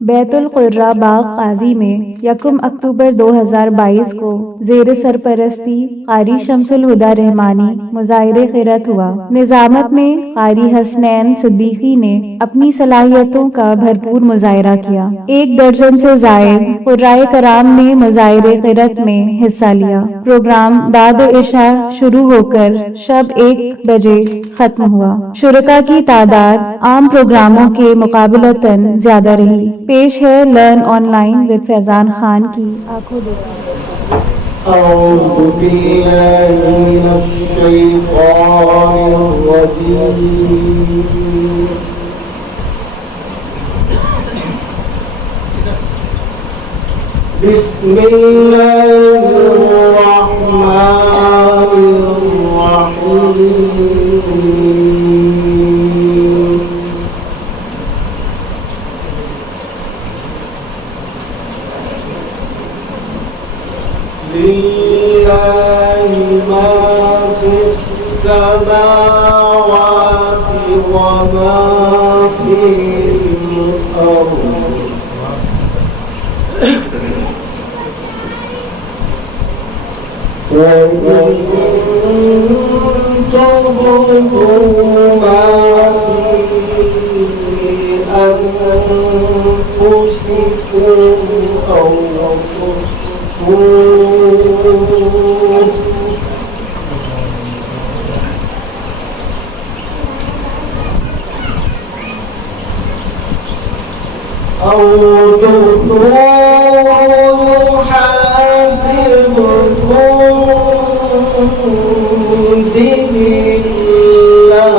बैतुल कुर्रा बाग काजी में 1 अक्टूबर 2022 को जेर सरपरस्ती कारी शमसुल हुदा रहमानी मुजाहिरे खिरत हुआ। निजामत में कारी हसनैन सिद्दीकी ने अपनी सलाहियतों का भरपूर मुजाहिरा किया। 1 दर्जन से जायद कुर्राए कराम ने मुजाहिरे खिरत में हिस्सा लिया। प्रोग्राम बाद इशा शुरू होकर शब 1 बजे खत्म हुआ। शुरका की तादाद आम प्रोग्रामों के मुकाबलतन ज्यादा रही। पेश है लर्न ऑनलाइन विद फैजान खान की आंखों देखी। أعوذ بالله من الشيطان الرجيم بسم الله الرحمن الرحيم لله ما في السماوات وما في الأرض وإن تبدوا ما في أنفسكم أو أو تخفوه يحاسبكم به الله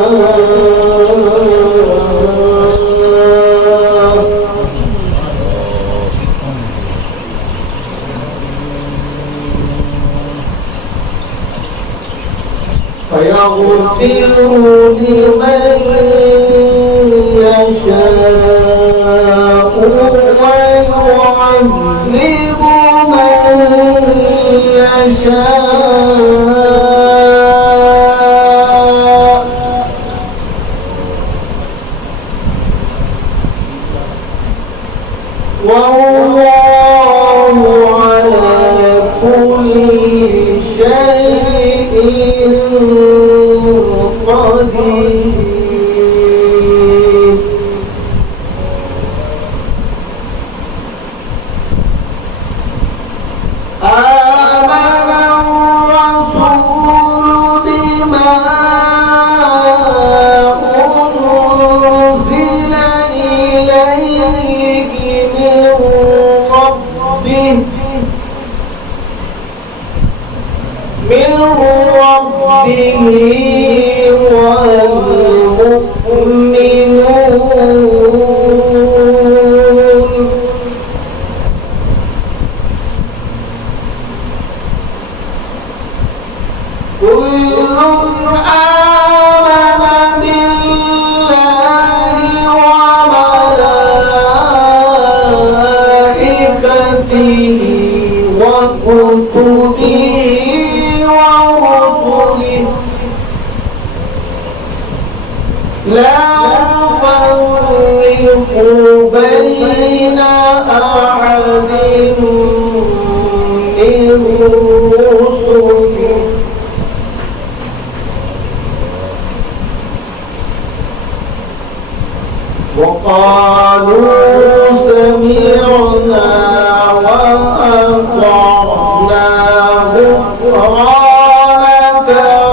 فيغفر لمن يشاء ويعذب من يشاء والله على كل شيء قدير. آمن الرسول بما أنزل إليه من ربه والمؤمنون كل آمن بالله وملائكته وكتبه ورسله لا نفرق بين أحد من رسله وقالوا سمعنا وأطعنا غفرانك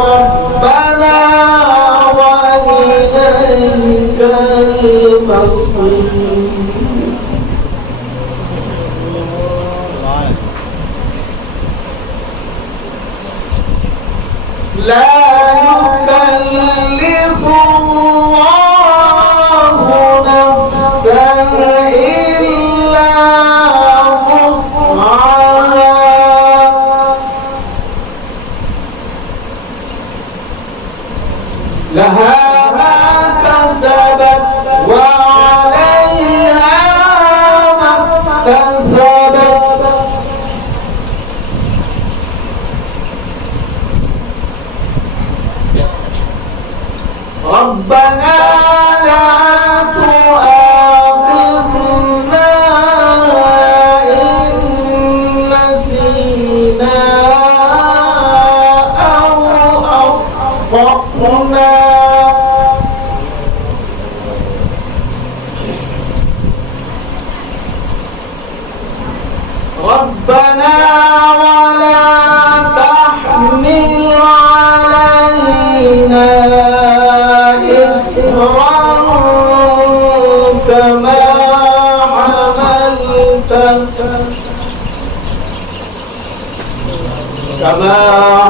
ربنا وإليك المصير. لا يكلف الله نفسا إلا وسعها لها ما كسبت وعليها ما اكتسبت. ربنا ولا تحمل علينا إصرا كما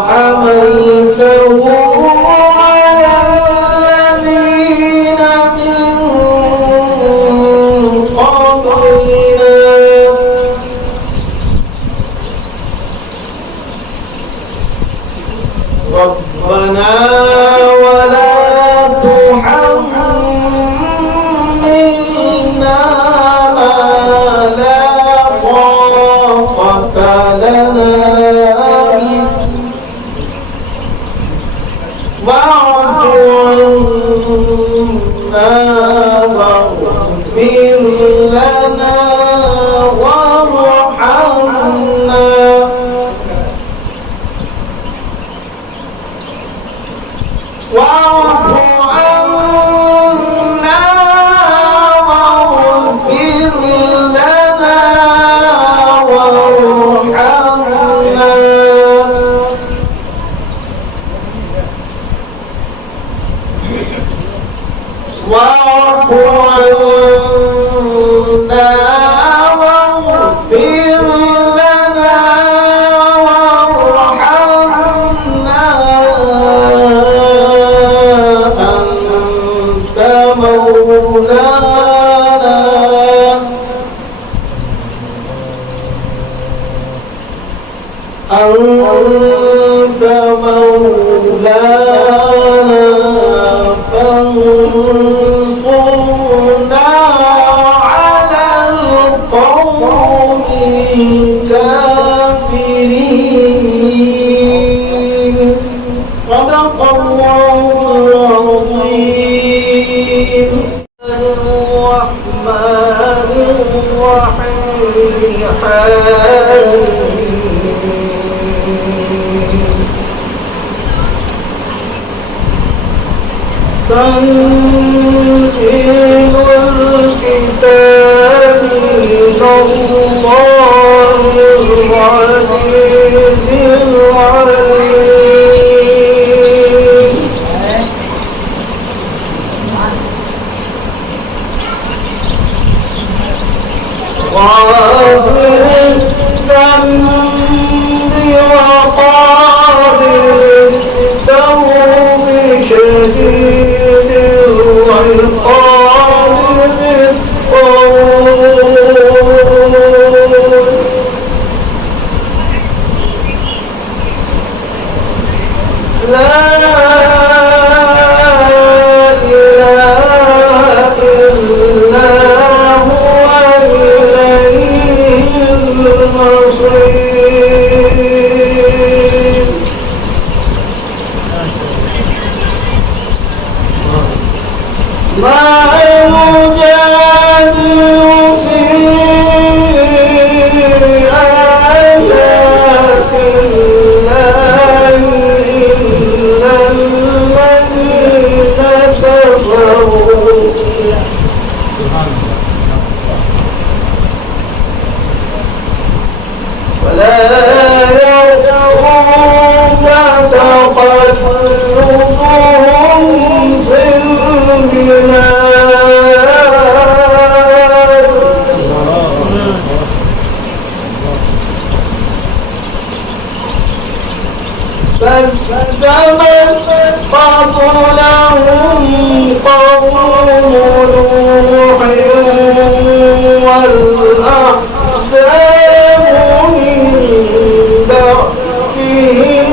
حملته على الذين من قبلنا ربنا ولا تحملنا ما لا طاقة لنا به واعف عنا واغفر لنا وارحمنا واعف عنا واغفر لنا وارحمنا واعف عنا واغفر لنا وارحمنا أنت مولانا فانصرنا على القوم الكافرين صدق الله العظيم الرحمن الرحيم تنزيل الكتاب من الله العزيز العليم غافر الذنب وقابل التوب شديد العقاب ذي الطول لا إله إلا هو إليه المصير ما يجادل في آيات الله إلا الذين كفروا ولا يغرك تقلبهم في البلاد كذبت قبلهم قوم نوح والأحزاب من بعدهم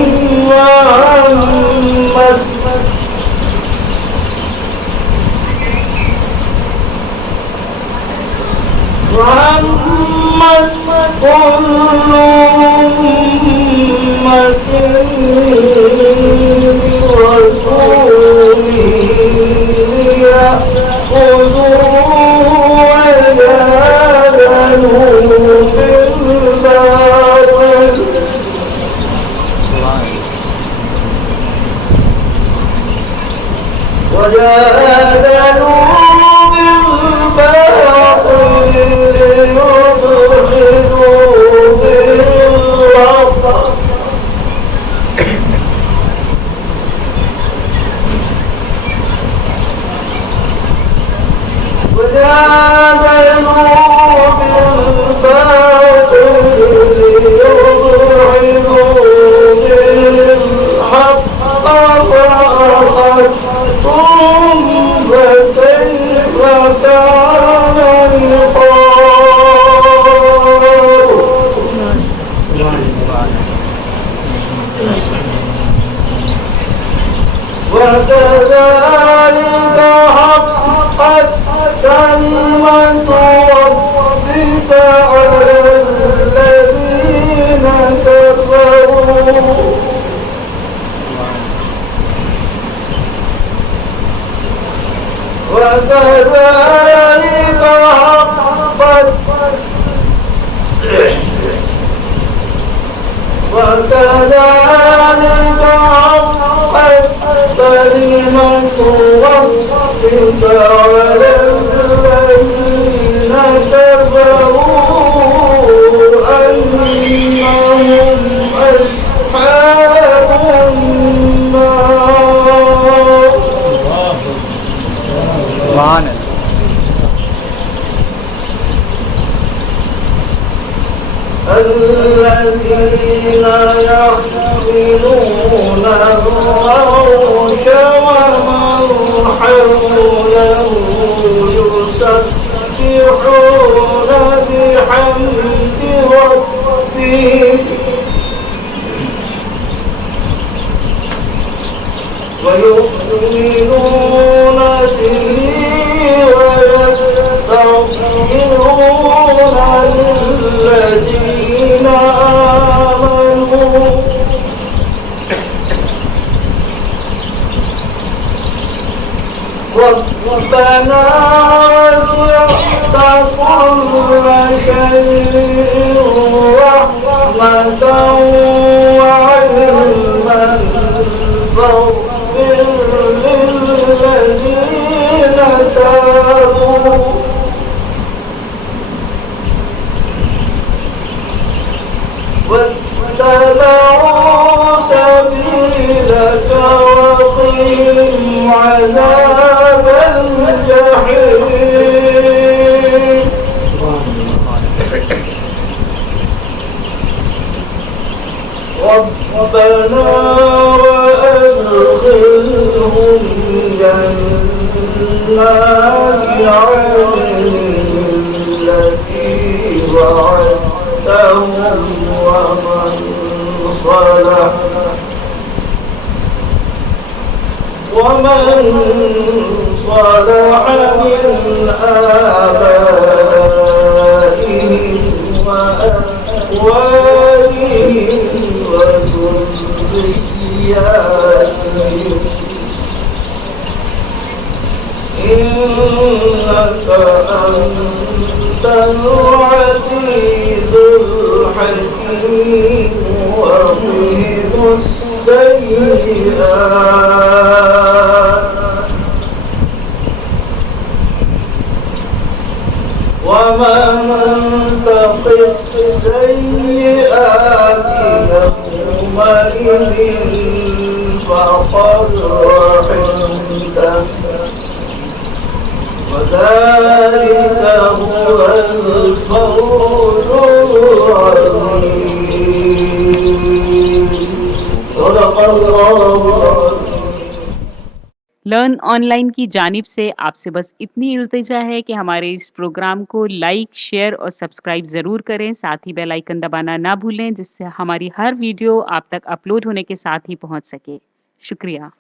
وعمت كل أمة برسولهم ليأخذوا ويجادلوا بالباطل وجادلوا بالباطل ليدحضوا به كلمة ربك على الذين كفروا أنهم أصحاب النار. سبحان الله. الذين يحملون العرش ومن حوله يسبحون بحمد ربهم ويؤمنون به ويستغفرون للذين آمنوا ربنا وسعت كل شيء رحمة وعلما فاغفر للذين تابوا واتبعوا سبيلك وقهم عذاب الجحيم. ربنا وأدخلهم جنات عدن التي وعدتهم ومن صلح من آبائهم وأزواجهم وذرياتهم إنك أنت العزيز الحكيم. وقهم السيئات ومن تق السيئات يومئذ فقد رحمته وذلك هو الفوز العظيم. صدق الله العظيم. लर्न ऑनलाइन की जानिब से आपसे बस इतनी इल्तिजा है कि हमारे इस प्रोग्राम को लाइक, शेयर और सब्सक्राइब ज़रूर करें। साथ ही बेल आइकन दबाना ना भूलें, जिससे हमारी हर वीडियो आप तक अपलोड होने के साथ ही पहुंच सके। शुक्रिया।